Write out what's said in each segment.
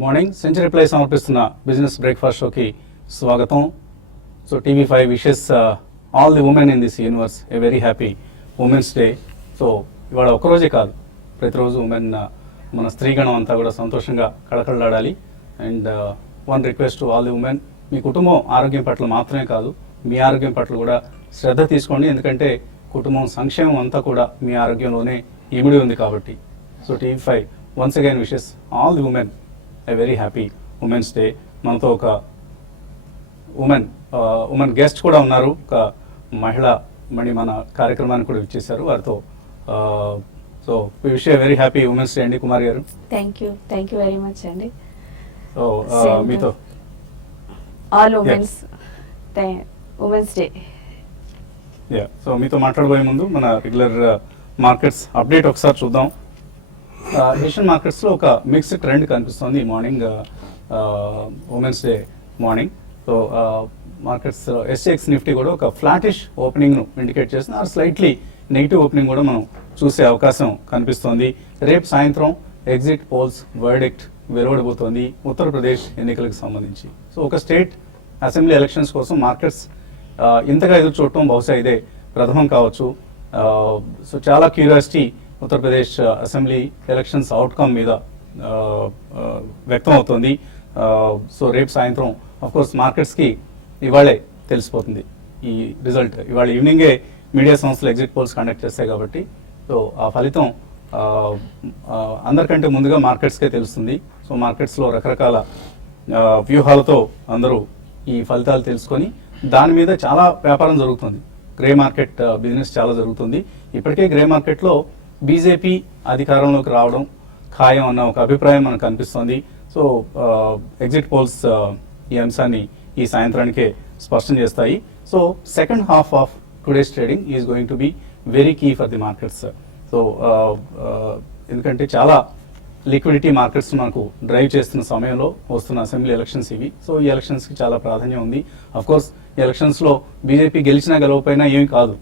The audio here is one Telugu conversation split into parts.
Good morning. సెంచరీ ప్లై సమర్పిస్తున్న బిజినెస్ బ్రేక్ఫాస్ట్ షోకి స్వాగతం. So TV5 wishes all the women in this universe a very happy women's day. So ఇవాళ ఒక్కరోజే కాదు, ప్రతిరోజు ఉమెన్ మన స్త్రీగణం అంతా కూడా సంతోషంగా కళకళలాడాలి. And one request to all the women, మీ కుటుంబం ఆరోగ్యం పట్ల మాత్రమే కాదు, మీ ఆరోగ్యం పట్ల కూడా శ్రద్ధ తీసుకోండి. ఎందుకంటే కుటుంబం సంక్షేమం అంతా కూడా మీ ఆరోగ్యంలోనే ఇమిడి ఉంది కాబట్టి. So TV5 once again wishes all the women a very happy women's day. మనతో ఒక ఉమెన్ గెస్ట్ కూడా ఉన్నారు, ఒక మహిళా మణి మన కార్యక్రమానికి కూడా ఇచ్చేశారు. వారితో so wish a very happy women's day అండి. కుమార్ గారు, థ్యాంక్ యూ వెరీ మచ్ అండి. సో మీతో ఆల్ ఉమెన్స్ డే. సో మీతో మాట్లాడబోయే ముందు మన రెగ్యులర్ మార్కెట్స్ అప్డేట్ ఒకసారి చూద్దాం. ఏషియన్ మార్కెట్స్లో ఒక మిక్స్డ్ ట్రెండ్ కనిపిస్తుంది ఈ morning, women's day morning. So markets SGX Nifty కూడా ఒక ఫ్లాటిష్ ఓపెనింగ్ను ఇండికేట్ చేస్తుంది, ఆ స్లైట్లీ నెగిటివ్ ఓపెనింగ్ కూడా మనం చూసే అవకాశం కనిపిస్తోంది. రేపు సాయంత్రం ఎగ్జిట్ పోల్స్ వర్డిక్ట్ వెలువడబోతోంది ఉత్తరప్రదేశ్ ఎన్నికలకు సంబంధించి. సో ఒక స్టేట్ అసెంబ్లీ ఎలక్షన్స్ కోసం మార్కెట్స్ ఇంతగా ఎదురు చూడటం బహుశా ఇదే ప్రథమం కావచ్చు. సో చాలా curiosity Uttar Pradesh assembly elections outcome మీద వ్యక్తం అవుతోంది. సో రేపు సాయంత్రం అఫ్కోర్స్ మార్కెట్స్కి ఇవాళే తెలిసిపోతుంది ఈ రిజల్ట్. ఇవాళ ఈవినింగే మీడియా సంస్థలు ఎగ్జిట్ పోల్స్ కండక్ట్ చేస్తాయి కాబట్టి సో ఆ ఫలితం అందరికంటే ముందుగా మార్కెట్స్కే తెలుస్తుంది. సో మార్కెట్స్లో రకరకాల వ్యూహాలతో అందరూ ఈ ఫలితాలు తెలుసుకొని దాని మీద చాలా వ్యాపారం జరుగుతుంది. గ్రే మార్కెట్ బిజినెస్ చాలా జరుగుతుంది. ఇప్పటికే గ్రే మార్కెట్లో బీజేపీ అధికారంలోకి రావడం ఖాయం అన్న ఒక అభిప్రాయం మనకు కనిపిస్తోంది. సో ఎగ్జిట్ పోల్స్ ఈ అంశాన్ని ఈ సాయంత్రానికే స్పష్టం చేస్తాయి. So second half of today's trading is going to be very key for the markets. So ఎందుకంటే చాలా లిక్విడిటీ మార్కెట్స్ మనకు డ్రైవ్ చేస్తున్న సమయంలో వస్తున్న అసెంబ్లీ ఎలక్షన్స్ ఇవి. సో ఈ ఎలక్షన్స్కి చాలా ప్రాధాన్యం ఉంది. అఫ్కోర్స్ ఈ ఎలక్షన్స్లో బీజేపీ గెలిచినా గెలవకపోయినా ఏమీ కాదు,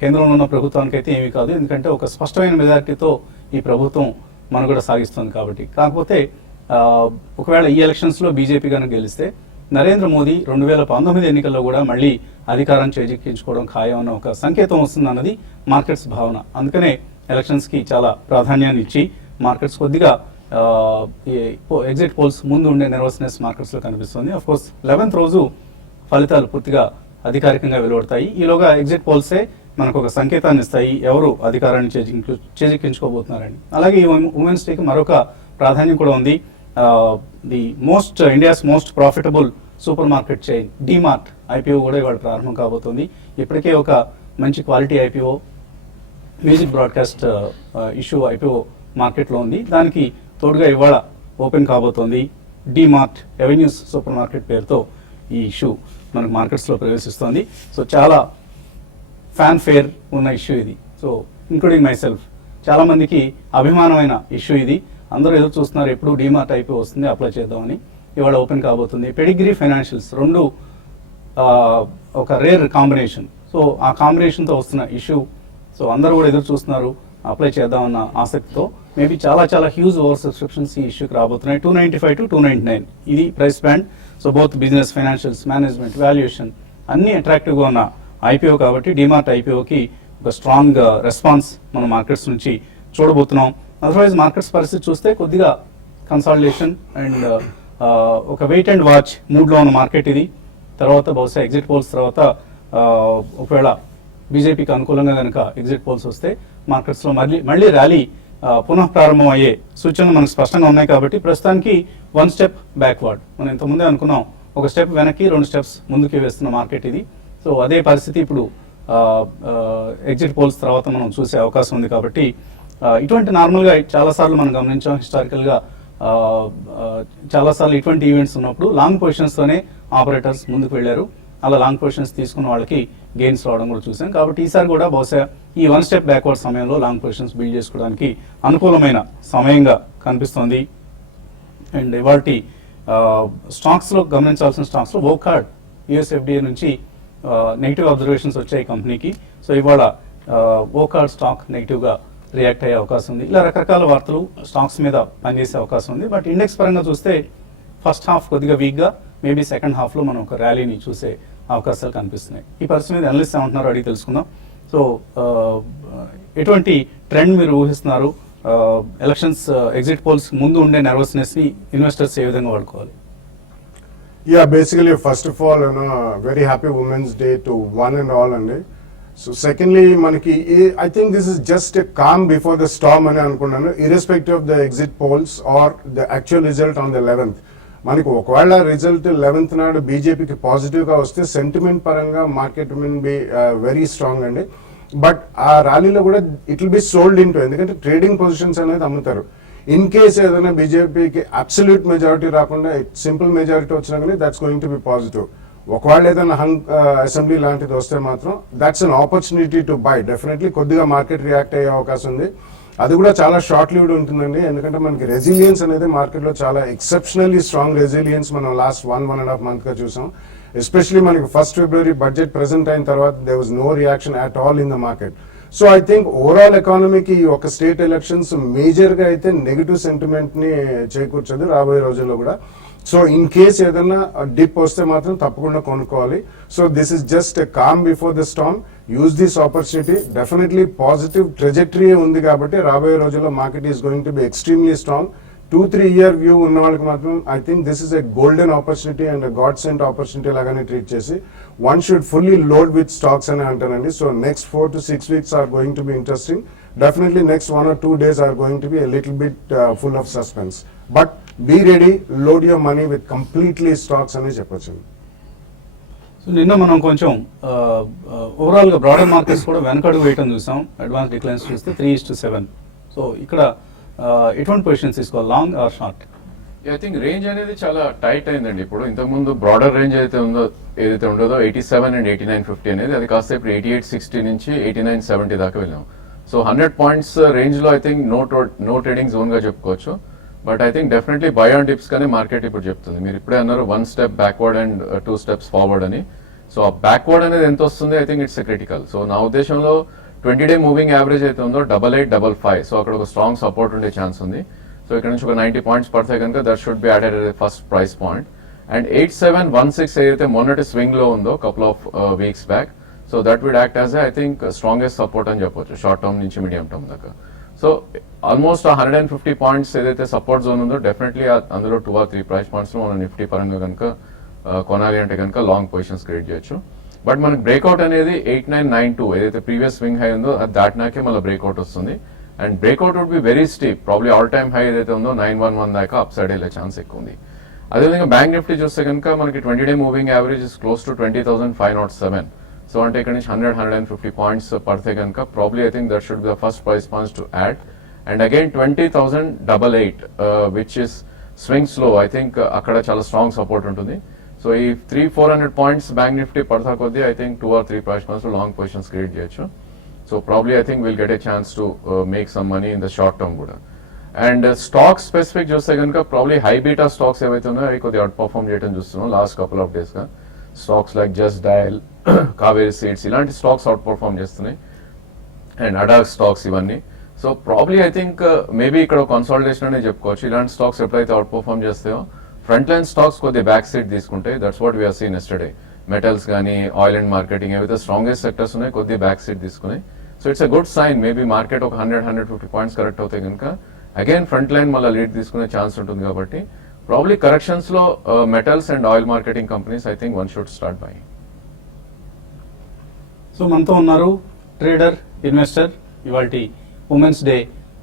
కేంద్రంలో ఉన్న ప్రభుత్వానికి అయితే ఏమీ కాదు, ఎందుకంటే ఒక స్పష్టమైన మెజారిటీతో ఈ ప్రభుత్వం మనుగడ సాగిస్తుంది కాబట్టి. కాకపోతే ఒకవేళ ఈ ఎలక్షన్స్లో బీజేపీ కనుక గెలిస్తే నరేంద్ర మోదీ 2019 ఎన్నికల్లో కూడా మళ్ళీ అధికారం చేజిక్కించుకోవడం ఖాయం అన్న ఒక సంకేతం వస్తుంది అన్నది మార్కెట్స్ భావన. అందుకనే ఎలక్షన్స్కి చాలా ప్రాధాన్యాన్ని ఇచ్చి మార్కెట్స్ కొద్దిగా ఎగ్జిట్ పోల్స్ ముందు ఉండే నెర్వస్నెస్ మార్కెట్స్లో కనిపిస్తుంది. అఫ్కోర్స్ 11th రోజు ఫలితాలు పూర్తిగా అధికారికంగా వెలువడతాయి. ఈలోగా ఎగ్జిట్ పోల్సే మనకు ఒక సంకేతాన్ని ఇస్తాయి ఎవరు అధికారాన్ని చేజిక్కించుకోబోతున్నారని. అలాగే ఈ ఉమెన్స్ డేకి మరొక ప్రాధాన్యం కూడా ఉంది. The India's most profitable super market chain DMart IPO కూడా ఇవాళ ప్రారంభం కాబోతుంది. ఇప్పటికే ఒక మంచి quality IPO music broadcast issue IPO మార్కెట్లో ఉంది. దానికి తోడుగా ఇవాళ ఓపెన్ కాబోతోంది డిమార్ట్ ఎవెన్యూస్ సూపర్ మార్కెట్ పేరుతో ఈ ఇష్యూ మనకు మార్కెట్స్లో ప్రవేశిస్తోంది. సో చాలా ఫ్యాన్ ఫేర్ ఉన్న ఇష్యూ ఇది. సో ఇంక్లూడింగ్ మై సెల్ఫ్ చాలా మందికి అభిమానమైన ఇష్యూ ఇది. అందరూ ఎదురు చూస్తున్నారు ఎప్పుడు డిమార్ట్ IPO వస్తుంది, అప్లై చేద్దామని. ఇవాళ ఓపెన్ కాబోతుంది. పెడిగ్రీ ఫైనాన్షియల్స్ రెండు ఒక రేర్ కాంబినేషన్. సో ఆ కాంబినేషన్తో వస్తున్న ఇష్యూ. సో అందరూ కూడా ఎదురు చూస్తున్నారు అప్లై చేద్దామన్న ఆసక్తితో. మేబీ చాలా హ్యూజ్ ఓవర్ సబ్స్క్రిప్షన్స్ ఈ ఇష్యూకి రాబోతున్నాయి. 295 to 299 ఇది price band. So both business, financials, management, valuation అన్నీ అట్రాక్టివ్గా ఉన్న IPO కాబట్టి డిమార్ట్ IPOకి ఒక స్ట్రాంగ్ రెస్పాన్స్ మన మార్కెట్స్ నుంచి చూడబోతున్నాం. అదర్వైజ్ మార్కెట్స్ పరిస్థితి చూస్తే కొద్దిగా కన్సాలిడేషన్ అండ్ ఒక వెయిట్ అండ్ వాచ్ మూడ్లో ఉన్న మార్కెట్ ఇది. తర్వాత బహుశా ఎగ్జిట్ పోల్స్ తర్వాత ఒకవేళ బీజేపీకి అనుకూలంగా కనుక ఎగ్జిట్ పోల్స్ వస్తే మార్కెట్స్లో మళ్ళీ ర్యాలీ పునః ప్రారంభం అయ్యే సూచనలు మనకు స్పష్టంగా ఉన్నాయి. కాబట్టి ప్రస్తుతానికి 1 స్టెప్ బ్యాక్వర్డ్. మనం ఇంతకుముందే అనుకున్నాం, ఒక స్టెప్ వెనక్కి 2 స్టెప్స్ ముందుకి వేస్తున్న మార్కెట్ ఇది. సో అదే పరిస్థితి ఇప్పుడు ఎగ్జిట్ పోల్స్ తర్వాత మనం చూసే అవకాశం ఉంది. కాబట్టి ఇటువంటి నార్మల్గా చాలాసార్లు మనం గమనించాం, హిస్టారికల్గా చాలాసార్లు ఇటువంటి ఈవెంట్స్ ఉన్నప్పుడు లాంగ్ పొజిషన్స్తోనే ఆపరేటర్స్ ముందుకు వెళ్ళారు. అలా లాంగ్ పొజిషన్స్ తీసుకున్న వాళ్ళకి గెయిన్స్ రావడం కూడా చూసాం. కాబట్టి ఈసారి కూడా బహుశా ఈ 1 స్టెప్ బ్యాక్వర్డ్ సమయంలో లాంగ్ పొజిషన్స్ బిల్డ్ చేసుకోవడానికి అనుకూలమైన సమయంగా కనిపిస్తోంది. అండ్ ఇవాళ స్టాక్స్లో గమనించాల్సిన స్టాక్స్లో వోకార్డ్ US FDA నుంచి నెగిటివ్ అబ్జర్వేషన్స్ వచ్చాయి కంపెనీకి. సో ఇవాళ వోకార్డ్ స్టాక్ నెగిటివ్గా రియాక్ట్ అయ్యే అవకాశం ఉంది. ఇలా రకరకాల వార్తలు స్టాక్స్ మీద పనిచేసే అవకాశం ఉంది. బట్ ఇండెక్స్ పరంగా చూస్తే ఫస్ట్ హాఫ్ కొద్దిగా వీక్గా, మేబీ సెకండ్ హాఫ్లో మనం ఒక ర్యాలీని చూసే అవకాశాలు కనిపిస్తున్నాయి. ఈ పరిస్థితి మీద అనలిస్ట్ ఏమంటున్నారో అడిగి తెలుసుకుందాం. సో ఎటువంటి ట్రెండ్ మీరు ఊహిస్తున్నారు? ఎలక్షన్స్ ఎగ్జిట్ పోల్స్ ముందు ఉండే నర్వస్నెస్ని ఇన్వెస్టర్స్ ఏ విధంగా వాడుకోవాలి? Yeah, basically, first of all, very happy Women's Day to one and all. So, secondly, I think this is just a calm before the storm, irrespective of the exit polls or the actual result on the 11th. మనకి ఒకవేళ రిజల్ట్ 11th నాడు బీజేపీకి పాజిటివ్గా వస్తే సెంటిమెంట్ పరంగా market will be very strong అండి. బట్ ఆ ర్యాలీలో కూడా it will be sold into, ఎందుకంటే ట్రేడింగ్ పొజిషన్స్ అనేది అమ్ముతారు. ఇన్ కేస్ ఏదైనా బీజేపీకి అబ్సల్యూట్ మెజారిటీ రాకుండా సింపుల్ మెజారిటీ వచ్చినా కానీ that's going to B positive. ఒకవేళ ఏదైనా అసెంబ్లీ లాంటిది వస్తే మాత్రం that's an opportunity to buy. Definitely కొద్దిగా మార్కెట్ రియాక్ట్ అయ్యే అవకాశం ఉంది. అది కూడా చాలా షార్ట్ లివ్డ్ ఉంటుందండి, ఎందుకంటే మనకి రెసిలియన్స్ అనేది మార్కెట్లో చాలా ఎక్సెప్షనల్లీ స్ట్రాంగ్ రెసిలియన్స్ మనం లాస్ట్ 1.5 months చూసాం. ఎస్పెషలీ మనకి 1st February బడ్జెట్ ప్రెజెంట్ అయిన తర్వాత there was no reaction at all in the market. So I think overall ఎకానమీకి ఒక స్టేట్ ఎలక్షన్స్ మేజర్గా అయితే నెగిటివ్ సెంటిమెంట్ని చేకూర్చదు రాబోయే రోజుల్లో కూడా. సో ఇన్ కేస్ ఏదైనా డిప్ వస్తే మాత్రం తప్పకుండా కొనుక్కోవాలి. So this is just a calm before the storm. Use this opportunity. Definitely positive trajectory ఉంది కాబట్టి రాబోయే రోజుల్లో market is going to be extremely strong. 2-3 year view ఉన్న వాళ్ళకి మాత్రం I think this is a golden opportunity and God sent opportunity లాగానే ట్రీట్ చేసి one should fully load with stocks అని అంటానండి. So next 4 to 6 weeks are going to be interesting. Definitely next 1 or 2 days are going to be a little bit full of suspense. But be ready, load your money with completely stocks అని చెప్పొచ్చు. సో నిన్న మనం కొంచెం ఓవరాల్గా బ్రాడర్ మార్కెట్స్ కూడా వెనకడుగు వేయటం చూసాం. అడ్వాన్స్ డిక్లైన్స్ చూస్తే 3:7. సో ఇక్కడ ఎటువంటి పొజిషన్స్ తీసుకోవాలి, long or short? I think range అనేది చాలా టైట్ అయిందండి. ఇప్పుడు ఇంతకుముందు బ్రాడర్ రేంజ్ ఏదైతే ఉండదో 87 and 89.50 అనేది, అది కాస్త ఇప్పుడు 88.60 నుంచి 89.70 దాకా వెళ్ళాం. సో 100 points రేంజ్ లో I think no trading zone గా చెప్పుకోవచ్చు. But I think definitely buy on dips కానీ మార్కెట్ ఇప్పుడు చెప్తుంది. మీరు ఇప్పుడే అన్నారు 1 step backward and 2 steps forward అని. సో ఆ బ్యాక్వర్డ్ అనేది ఎంత వస్తుంది, I think it's critical. So నా ఉద్దేశంలో 20-day మూవింగ్ యావరేజ్ అయితే ఉందో 8855. సో అక్కడ ఒక స్ట్రాంగ్ సపోర్ట్ ఉండే ఛాన్స్ ఉంది. సో ఇక్కడ నుంచి ఒక 90 points పడితే కనుక that should be added first price point. And 8716 ఏదైతే మొన్నటి స్వింగ్ లో ఉందో couple of weeks back, so that would act as I think strongest support అని చెప్పొచ్చు షార్ట్ టర్మ్ నుంచి మీడియం టర్మ్ దాకా. సో ఆల్మోస్ట్ 150 points ఏదైతే సపోర్ట్ జోన్ ఉందో డెఫినెట్లీ అందులో 2 or 3 ప్రైస్ పాయింట్స్ లో మనం నిఫ్టీ పరంగా కనుక కొనాలి అంటే కనుక లాంగ్ పొజిషన్స్ క్రియేట్ చేయొచ్చు. బట్ మనకి బ్రేక్అవుట్ అనేది 8992 ఏదైతే ప్రీవియస్ స్వింగ్ హై ఉందో అది దాటినాకే మళ్ళీ బ్రేక్అవుట్ వస్తుంది. And breakout would be very steep, probably all time high ఏదైతే ఉందో 911 దాకా అప్ సైడ్ వెళ్ళే ఛాన్స్ ఎక్కువ ఉంది. అదేవిధంగా బ్యాంక్ నిఫ్టీ చూస్తే కనుక మనకి 20-day moving average is close to 20,507. So అంటే ఇక్కడ నుంచి 100-150 points పడితే కనుక probably I think that should be the first price points to add. And again 20,088 which is swings లో ఐ థింక్ అక్కడ చాలా స్ట్రాంగ్ సపోర్ట్ ఉంటుంది. సో ఈ 300-400 points బ్యాంక్ నిఫ్టీ పడతా కొద్దీ I think 2 or 3 price points లో లాంగ్ పొజిషన్స్ క్రియేట్ చేయొచ్చు. So probably I think will get a chance to make some money in the short term కూడా. అండ్ స్టాక్ స్పెసిఫిక్ చూస్తే కనుక ప్రాబ్లీ హై బీటా స్టాక్స్ ఏవైతే ఉన్నాయో అవి కొద్దిగా అవుట్ పర్ఫార్మ్ చేయడం చూస్తున్నాం లాస్ట్ కపుల్ ఆఫ్ డేస్ గా. Stocks like Justdial, Kaveri seeds ఇలాంటి స్టాక్స్ అవుట్ పర్ఫార్మ్ చేస్తున్నాయి. అండ్ అడాక్ స్టాక్స్ ఇవన్నీ. So probably I think maybe ఇక్కడ కన్సాలిడేషన్ అనే చెప్పుకోవచ్చు. ఇలాంటి స్టాక్స్ ఎప్పుడైతే అవుట్ పర్ఫార్మ్ చేస్తాయో ఫ్రంట్ లైన్ స్టాక్స్ కొద్దిగా బ్యాక్ సైడ్ తీసుకుంటాయి. That's what we are seen yesterday. Metals కానీ ఆయిల్ అండ్ మార్కెటింగ్ ఏవైతే స్ట్రాంగెస్ట్ సెక్టర్స్ ఉన్నాయి కొద్దిగా బ్యాక్ సైడ్ తీసుకున్నాయి. So it's a good sign. Maybe market ఒక 100-150 points కరెక్ట్ అవుతాయి కనుక అగైన్ ఫ్రంట్ లైన్ మళ్ళీ లీడ్ తీసుకునే ఛాన్స్ ఉంటుంది. కాబట్టి ప్రాబ్లీ కరెక్షన్స్ లో metals and oil marketing companies I think one should start buy. So మనతో ఉన్నారు ట్రేడర్, ఇన్వెస్టర్, ఇవాల్టి ఉమెన్స్ డే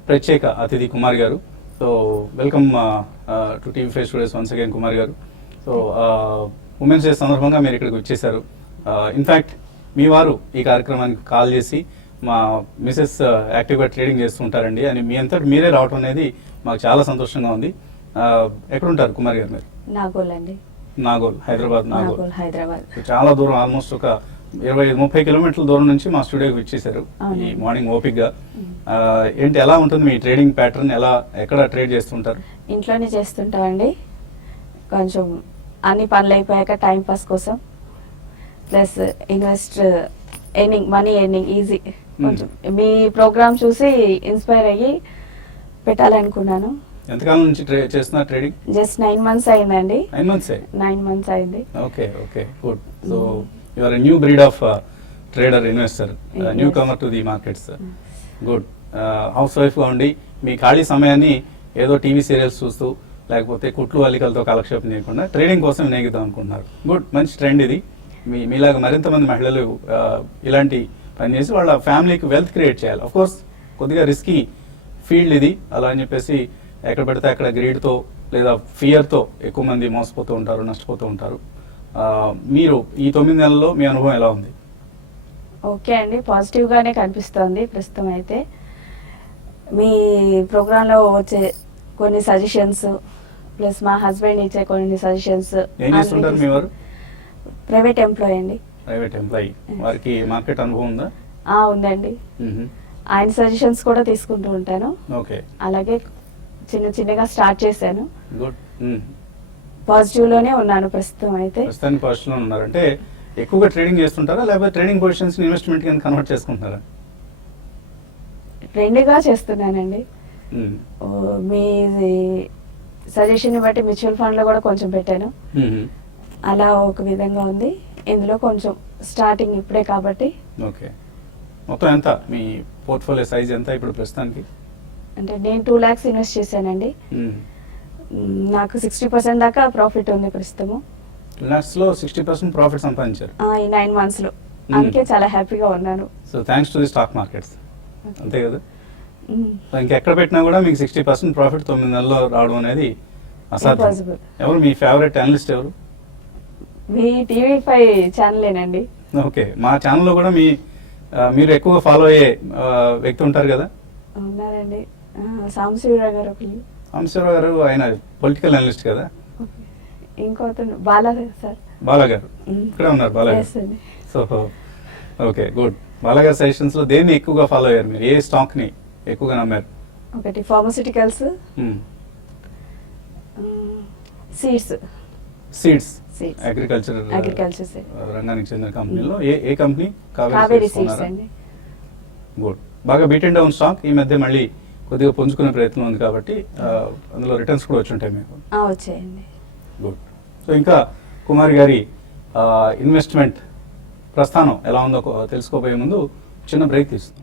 ప్రత్యేక అతిథి Kumar garu. So welcome to TV face today's once again Kumar garu. So women's day సందర్భంగా మీరు ఇక్కడికి వచ్చేసారు. ఇన్ఫ్యాక్ట్ మీ వారు ఈ కార్యక్రమానికి కాల్ చేసి మా మిసెస్ యాక్టివ్గా ట్రేడింగ్ చేస్తుంటారండి అని మీ అంతటి మీరే రావటం అనేది మాకు చాలా సంతోషంగా ఉంది. ఎక్కడుంటారు కుమార్ గారు మీరు? నాగోల్ అండి. నాగోల్, హైదరాబాద్. నాగోల్ హైదరాబాద్. చాలా దూరం, ఆల్మోస్ట్ ఒక 25-30 kilometers దూరం నుంచి మా స్టూడియోకి వచ్చేసారు ఈ మార్నింగ్ ఓపిక్ గా. ఏంటి, ఎలా ఉంటుంది మీ ట్రేడింగ్ ప్యాటర్న్? ఎక్కడ ట్రేడ్ చేస్తుంటారు? ఇంట్లోనే చేస్తుంటామండి. కొంచెం అన్ని పనులు అయిపోయాక టైం పాస్ కోసం, ప్లస్ మనీ ఎర్నింగ్ ఈజీ. కొంచెం మీ ప్రోగ్రామ్ చూసి ఇన్స్పైర్ అయ్యి పెట్టాలనుకున్నాను. ఎంతకాలం నుంచి చేస్తున్నారు ట్రేడింగ్? జస్ట్ 9 months అయిందండి. 9 months. 9 months అయింది. Okay okay good. So you are a new breed of trader investor, newcomer to the markets. Good. House వైఫ్గా ఉండి మీ ఖాళీ సమయాన్ని ఏదో టీవీ సీరియల్స్ చూస్తూ లేకపోతే కుట్లు అల్లికలతో కాలక్షేపం చేయకుండా ట్రేడింగ్ కోసం వినియోగిద్దాం అనుకుంటున్నారు. గుడ్, మంచి ట్రెండ్ ఇది. మీలాగా మరింత మంది మహిళలు ఇలాంటి పని చేసి వాళ్ళ ఫ్యామిలీకి వెల్త్ క్రియేట్ చేయాలి. ఆఫ్ కోర్స్ కొద్దిగా రిస్కీ ఫీల్డ్ ఇది. అలా అని చెప్పేసి ఎక్కడ పెడితే అక్కడ గ్రీడ్తో లేదా ఫియర్తో ఎక్కువ మంది మోసపోతూ ఉంటారు, నష్టపోతూ ఉంటారు. మీరు ఈ 9 నెలల్లో మీ అనుభవం ఎలా ఉంది? ఓకే అండి, పాజిటివ్గానే కనిపిస్తోంది ప్రస్తుతం అయితే. మీ ప్రోగ్రాంలో వచ్చే కొన్ని సజెషన్స్ ప్లస్ మా హస్బెండ్ ఇచ్చే కొన్ని సజెషన్స్. ఏం చేస్తుంటారు మీ వారు? ప్రైవేట్ ఎంప్లాయీ అండి. Private employee. వారికి మార్కెట్ అనుభవం ఉందా? ఉందండి. ఆయన సజెషన్స్ కూడా తీసుకుంటూ ఉంటాను. ఓకే. అలాగే చిన్నగా స్టార్ట్ చేశాను. గుడ్. పాజిటివ్ లోనే ఉన్నాను ప్రస్తుతం అయితే. ప్రస్తుతానికి పాజిటివ్ లో ఉన్నారు. అంటే ఎక్కువగా ట్రేడింగ్ చేస్తుంటారా లేకపోతే ట్రేడింగ్ పొజిషన్స్ ఇన్వెస్ట్మెంట్ కింద కన్వర్ట్ చేసుకుంటున్నారా? రెండుగా చేస్తున్నానండి. మీ సజెషన్ బట్టి మ్యూచువల్ ఫండ్ లో కూడా కొంచెం పెట్టాను. అలా ఒక విధంగా ఉంది. ఇందులో కొంచెం స్టార్టింగ్ ఇప్పుడే కాబట్టి. ఓకే. మొత్తం ఎంత మీ పోర్ట్ఫోలియో సైజ్ ఎంత ఇప్పుడు ప్రస్తుతానికి? అంటే నేను 2 lakhs ఇన్వెస్ట్ చేశానండి. నాకు 60% దాకా ప్రాఫిట్ ఉంది ప్రస్తుతము. 2 lakhs లో 60% ప్రాఫిట్ సంపాదించారు ఈ 9 months లో. అందుకే చాలా హ్యాపీగా ఉన్నాను. So thanks to the stock markets, అంతే కదా? సో ఇంకెక్కడ పెట్టినా కూడా మీకు 60% ప్రాఫిట్ 9 నెలల్లో రావడం అనేది అసాధ్యం. Impossible. ఎవరు మీ ఫేవరెట్ అనలిస్ట్ ఎవరు? మీ TV5 ఛానలేనండి. ఓకే. మా ఛానల్లో కూడా మీరు ఎక్కువ ఫాలో అయ్యే వ్యక్తి ఉంటారు కదా? ఉన్నారండి, సాంబశివరావు గారు ఒకళ్ళు. సాంబశివరావు గారు ఆయన పొలిటికల్ అనలిస్ట్ కదా? ఇంకోతను బాలా సార్. బాలా గారు ఇక్కడే ఉన్నారు. బాలా Yes గారు. అండి. So okay good. బాలా గారి సజెషన్స్ లో దేన్ని ఎక్కువగా ఫాలో అయ్యారు మీరు? ఏ స్టాక్ ని ఎక్కువగా నమ్మారు? ఒకటి pharmaceuticals, seeds. Seeds. Seeds. Agriculture Agriculture. రంగానికి చెందిన కంపెనీలో ఏ కంపెనీ? కావేరీ సీడ్స్ అండి. గుడ్. బాగా బీట్ అండ్ డౌన్ స్టాక్. ఈ మధ్య మళ్ళీ కొద్దిగా పుంజుకునే ప్రయత్నం ఉంది కాబట్టి అందులో రిటర్న్స్ కూడా వచ్చి ఉంటాయి మీకు. వచ్చాయండి. గుడ్. సో ఇంకా కుమారి గారి ఇన్వెస్ట్మెంట్ ప్రస్థానం ఎలా ఉందో తెలుసుకోబోయే ముందు చిన్న బ్రేక్ తీస్తున్నాం.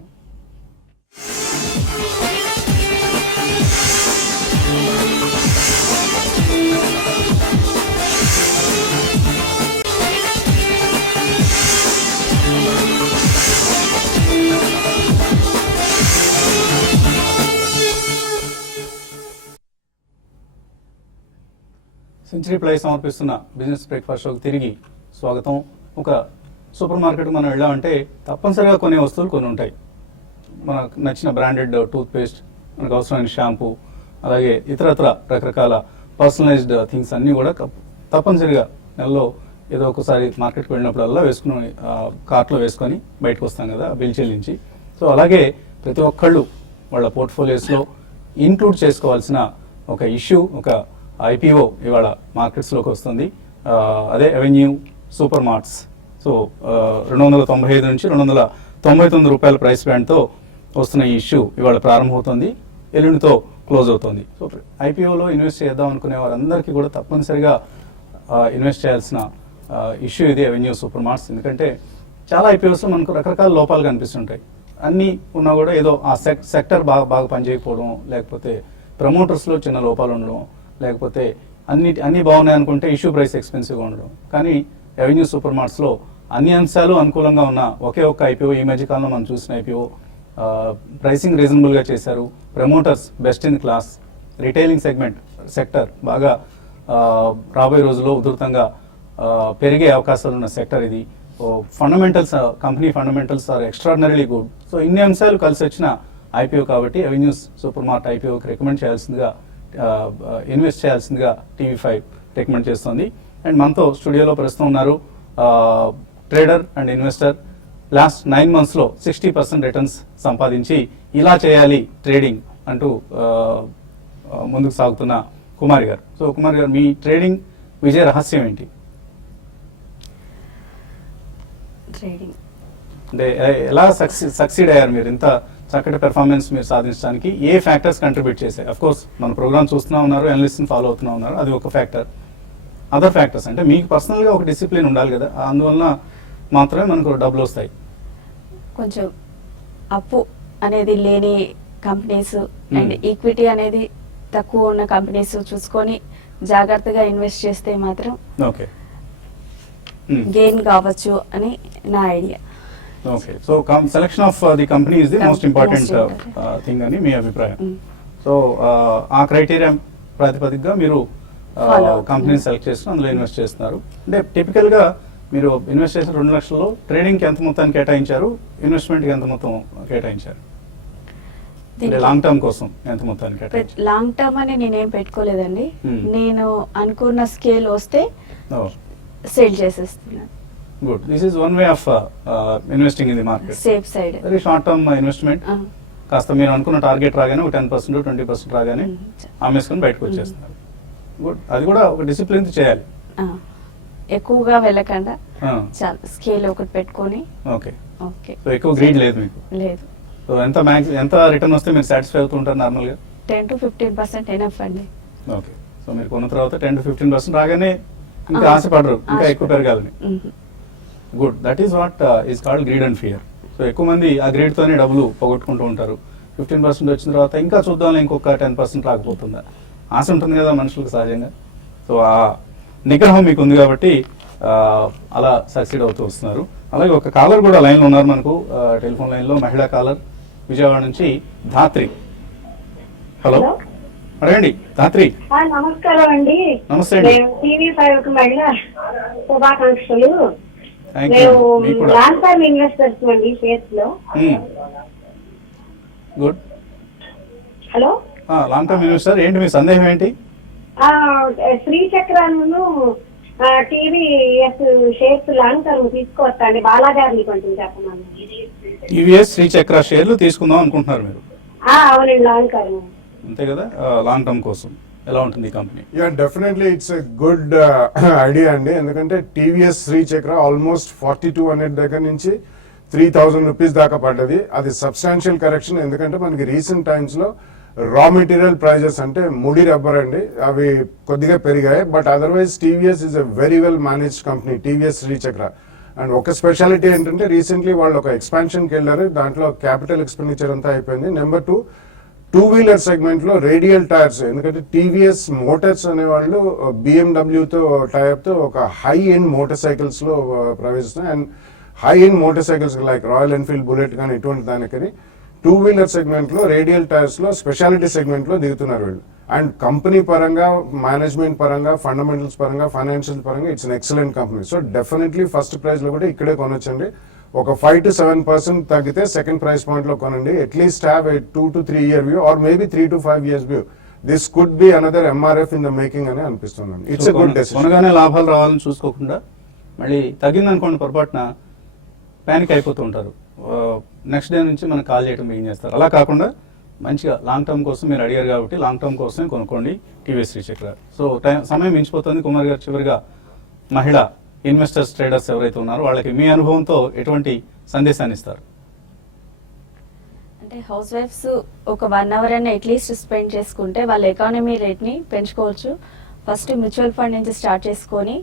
సెంచరీ ప్లై సమర్పిస్తున్న బిజినెస్ బ్రేక్ఫాస్ట్ షోకి తిరిగి స్వాగతం. ఒక సూపర్ మార్కెట్కి మనం వెళ్ళామంటే తప్పనిసరిగా కొనే వస్తువులు కొన్ని ఉంటాయి. మనకు నచ్చిన బ్రాండెడ్ టూత్ పేస్ట్, మనకు అవసరమైన షాంపూ, అలాగే ఇతరత్ర రకరకాల పర్సనలైజ్డ్ థింగ్స్ అన్నీ కూడా తప్పనిసరిగా నెలలో ఏదో ఒకసారి మార్కెట్కి వెళ్ళినప్పుడల్లా వేసుకుని కార్ట్లో వేసుకొని బయటకు వస్తాం కదా బిల్ చెల్లించి. సో అలాగే ప్రతి ఒక్కళ్ళు వాళ్ళ పోర్ట్ఫోలియోస్లో ఇంక్లూడ్ చేసుకోవాల్సిన ఒక ఇష్యూ, ఒక IPO ఇవాళ మార్కెట్స్లోకి వస్తుంది. అదే అవెన్యూ సూపర్ మార్ట్స్. సో 295 నుంచి 299 రూపాయల ప్రైస్ బ్యాండ్తో వస్తున్న ఈ ఇష్యూ ఇవాళ ప్రారంభమవుతుంది, ఎల్లుండితో క్లోజ్ అవుతుంది. సో IPOలో ఇన్వెస్ట్ చేద్దాం అనుకునే వారందరికీ కూడా తప్పనిసరిగా ఇన్వెస్ట్ చేయాల్సిన ఇష్యూ ఇది అవెన్యూ సూపర్ మార్ట్స్. ఎందుకంటే చాలా IPOస్లో మనకు రకరకాల లోపాలు కనిపిస్తుంటాయి. అన్నీ ఉన్నా కూడా ఏదో ఆ సెక్టర్ బాగా పనిచేయకపోవడం, లేకపోతే ప్రమోటర్స్లో చిన్న లోపాలు ఉండడం, లేకపోతే అన్ని బాగున్నాయి అనుకుంటే ఇష్యూ ప్రైస్ ఎక్స్పెన్సివ్గా ఉండడం. కానీ అవెన్యూ సూపర్ మార్ట్స్లో అన్ని అంశాలు అనుకూలంగా ఉన్న ఒకే ఒక్క IPO ఈ మధ్యకాలంలో మనం చూసిన IPO. ప్రైసింగ్ రీజనబుల్గా చేశారు, promoters best in class, retailing sector బాగా రాబోయే రోజుల్లో ఉధృతంగా పెరిగే అవకాశాలు ఉన్న సెక్టర్ ఇది. Fundamentals, company fundamentals are extraordinarily good. So ఇన్ని అంశాలు కలిసి వచ్చిన IPO కాబట్టి అవెన్యూస్ సూపర్ మార్ట్ IPOకి రికమెండ్ చేయాల్సిందిగా, ఇన్వెస్ట్ చేయాల్సిందిగా TV5 రికమెండ్ చేస్తుంది. అండ్ మనతో స్టూడియోలో ప్రస్తుతం ఉన్నారు ట్రేడర్ అండ్ ఇన్వెస్టర్. లాస్ట్ 9 monthsలో 60% రిటర్న్స్ సంపాదించి ఇలా చేయాలి ట్రేడింగ్ అంటూ ముందుకు సాగుతున్న కుమారి గారు. సో కుమారి గారు, మీ ట్రేడింగ్ విజయ రహస్యం ఏంటి? ట్రేడింగ్ అంటే ఎలా సక్సీడ్ అయ్యారు మీరు ఇంత చక్కటి పెర్ఫార్మెన్స్ మీరు సాధించడానికి? ఏ ఫ్యాక్టర్స్ కంట్రిబ్యూట్ చేశాయి? అఫ్ కోర్స్ మన ప్రోగ్రామ్ చూస్తూనే ఉన్నారు, అనలిస్ట్ని ఫాలో అవుతూనే ఉన్నారు, అది ఒక ఫ్యాక్టర్. అదర్ ఫ్యాక్టర్స్ అంటే మీకు పర్సనల్గా ఒక డిసిప్లిన్ ఉండాలి కదా, అందువలన మాత్రమే మనకు డబ్బులు వస్తాయి. కొంచెం అప్పు అనేది లేని కంపెనీస్ అండ్ ఈక్విటీ అనేది తక్కువ ఉన్న కంపెనీస్ చూసుకొని జాగ్రత్తగా ఇన్వెస్ట్ చేస్తే మాత్రం ఓకే గెయిన్ కావచ్చు అని నా idea. Okay, so selection of the company is the most important thing అని మీ అభిప్రాయం. సో ఆ క్రైటీరియా ప్రాతిపదికగా మీరు కంపెనీని సెలెక్ట్ చేసి అందులో ఇన్వెస్ట్ చేస్తున్నారు. అంటే టిపికల్గా మీరు ఇన్వెస్ట్ చేసిన 2 లక్షల్లో ట్రేడింగ్కి ఎంత మొత్తాన్ని కేటాయించారు, ఇన్వెస్ట్మెంట్కి ఎంత మొత్తం కేటాయించారు, లాంగ్ టర్మ్ కోసం ఎంత మొత్తాన్ని కేటాయించారు? లాంగ్ టర్మ్ అని నేనేం పెట్టుకోలేదండి. నేను అనుకున్న స్కేల్ వస్తే సేల్ చేసేస్తున్నాను. Good, this is one way of investing in the market. Safe side, very short term investment. కాస్త మీరు అనుకున్న టార్గెట్ రాగానే ఒక 10% 20% రాగానే అమ్మేసుకొని బయటకు వచ్చేస్తున్నారు. గుడ్, అది కూడా ఒక డిసిప్లిన్ చేయాలి. ఎక్కువగా వెళ్ళకుండా చాలా స్కేల్ ఒకటి పెట్టుకొని. ఓకే ఓకే, సో ఎక్కువ గ్రీడ్ లేదు మీకు? లేదు. సో ఎంత రిటర్న్ వస్తే మీరు సాటిస్ఫై అవుతుంటారు నార్మల్గా? 10 to 15% ఎనఫ్ అండి. ఓకే, సో మీరు కొన్న తర్వాత 10 to 15% రాగానే ఇంకా ఆశపడరు ఇంకా ఎక్కువ పెరగాలని. Good, that is what is called greed and fear. So ఎక్కువ మంది ఆ గ్రీడ్ తోనే డబ్బులు పోగొట్టుకుంటూ ఉంటారు. 15% వచ్చిన తర్వాత ఇంకా చూద్దాం ఇంకొక 10% రాకపోతుందా, ఆశ ఉంటుంది కదా మనుషులకు సహజంగా. సో ఆ నిగ్రహం మీకు ఉంది కాబట్టి అలా సక్సీడ్ అవుతూ వస్తున్నారు. అలాగే ఒక కాలర్ కూడా లైన్లో ఉన్నారు మనకు, టెలిఫోన్ లైన్లో మహిళా కాలర్ విజయవాడ నుంచి ధాత్రి. హలో, అడగండి ధాత్రి. నమస్కారం అండి. నమస్తే అండి. TV5 మహిళా శుభాకాంక్షలు. Thank you. మీకు కూడా లాంగ్ టర్మ్ ఇన్వెస్టర్స్ అండి షేర్స్ లో. Good. Hello, long term investor, ఏంటి మీ సందేహం ఏంటి? శ్రీచక్రాను టీవీఎస్ షేర్స్ లాంగ్ టర్మ్ తీసుకోవచ్చా అండి? బాలాగారిని కొంచెం చెప్పమని. టీవీఎస్ శ్రీచక్ర షేర్లు తీసుకుందాం అనుకుంటున్నారు మీరు? అవునండి, లాంగ్ టర్మ్. అంతే కదా, లాంగ్ టర్మ్ కోసం ఎలా ఉంటుంది ఈ company? Yeah, definitely it's a good idea అండి. ఎందుకంటే టీవీఎస్ శ్రీచక్ర ఆల్మోస్ట్ 4200 దగ్గర నుంచి 3000 రూపీస్ దాకా పడ్డది. అది సబ్స్టాన్షియల్ కరెక్షన్. ఎందుకంటే మనకి రీసెంట్ టైమ్స్ లో రా మెటీరియల్ ప్రైజెస్ అంటే ముడి రబ్బర్ అండి, అవి కొద్దిగా పెరిగాయి. But otherwise TVS is a very well managed company, TVS Sri Chakra. And ఒక స్పెషాలిటీ ఏంటంటే రీసెంట్లీ వాళ్ళు ఒక ఎక్స్పాన్షన్కి వెళ్ళారు, దాంట్లో క్యాపిటల్ ఎక్స్పెండిచర్ అంతా అయిపోయింది. నెంబర్ 2 వీలర్ సెగ్మెంట్ లో రేడియల్ టైర్స్, ఎందుకంటే టీవీఎస్ మోటార్స్ అనేవాళ్ళు బిఎండబ్ల్యూతో టైప్ తో ఒక హై ఎండ్ మోటార్ సైకిల్స్ లో ప్రవేశిస్తున్నాయి. And high end motorcycles like Royal Enfield, Bullet కానీ ఇటువంటి దానికని 2 వీలర్ సెగ్మెంట్ లో రేడియల్ టైర్స్ లో స్పెషాలిటీ సెగ్మెంట్ లో దిగుతున్నారు వీళ్ళు. అండ్ కంపెనీ పరంగా, మేనేజ్మెంట్ పరంగా, ఫండమెంటల్స్ పరంగా, ఫైనాన్షియల్ పరంగా it's an excellent company. So definitely first price లో కూడా ఇక్కడే కొనొచ్చండి. ఒక 5 to 7% తగ్గితే సెకండ్ ప్రైస్ పాయింట్ లో కొనండి. At least have a 2 to 3 year view or maybe 3 to 5 years view. This could be another MRF in the making అని అనిపిస్తుంది. It's a good decision. కొనగానే లాభాలు రావాలని చూసుకోకుండా మళ్ళీ తగ్గిందనుకోండి పొరపాటున ప్యానిక్ అయిపోతూ ఉంటారు. నెక్స్ట్ డే నుంచి మనకు కాల్ చేయడం బిగిన్ చేస్తారు. అలా కాకుండా మంచిగా లాంగ్ టర్మ్ కోసం మీరు అడిగారు కాబట్టి లాంగ్ టర్మ్ కోసమే కొనుక్కోండి టీవీఎస్ శ్రీచక్ర. సో సమయం మించిపోతుంది. కుమార్ గారు చివరిగా మహిళా ఇన్వెస్టర్స్, ట్రేడర్స్ ఎవరైతే ఉన్నారో వాళ్ళకి మీ అనుభవంతో ఎటువంటి సందేశాన్ని ఇస్తారు? అంటే హౌస్ వైఫ్స్ ఒక 1 hour అయినా అట్లీస్ట్ స్పెండ్ చేసుకుంటే వాళ్ళ ఎకానమీ రేట్ని పెంచుకోవచ్చు. ఫస్ట్ మ్యూచువల్ ఫండ్ నుంచి స్టార్ట్ చేసుకొని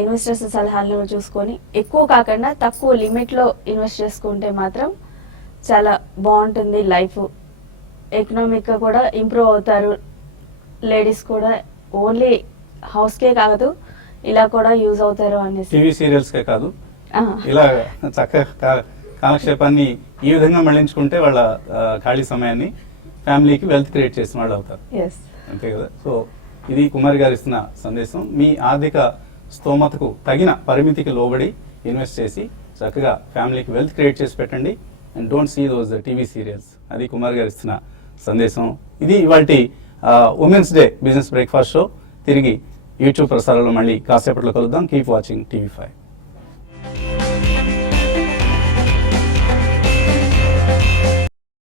ఇన్వెస్టర్స్ సలహాలను చూసుకొని ఎక్కువ కాకుండా తక్కువ లిమిట్లో ఇన్వెస్ట్ చేసుకుంటే మాత్రం చాలా బాగుంటుంది లైఫ్. ఎకనామిక్గా కూడా ఇంప్రూవ్ అవుతారు. లేడీస్ కూడా ఓన్లీ హౌస్కే కాదు, ఇలా కూడా యూజ్ అవుతారు అనేసి. టీవీ సీరియల్స్కే కాదు, ఇలా చక్కగా కాలక్షేపాన్ని ఈ విధంగా మళ్లించుకుంటే వాళ్ళ ఖాళీ సమయాన్ని ఫ్యామిలీకి వెల్త్ క్రియేట్ చేసిన వాళ్ళు అవుతారు. అంతే కదా. సో ఇది కుమార్ గారు ఇస్తున్న సందేశం. మీ ఆర్థిక స్తోమతకు తగిన పరిమితికి లోబడి ఇన్వెస్ట్ చేసి చక్కగా ఫ్యామిలీకి వెల్త్ క్రియేట్ చేసి పెట్టండి. And don't see those TV serials. అది కుమార్ గారు ఇస్తున్న సందేశం. ఇది ఇవాల్టి women's day business breakfast show. తిరిగి యూట్యూబ్ ప్రసారాల్లో మళ్ళీ కాసేపట్లో కలుద్దాం. Keep watching TV5.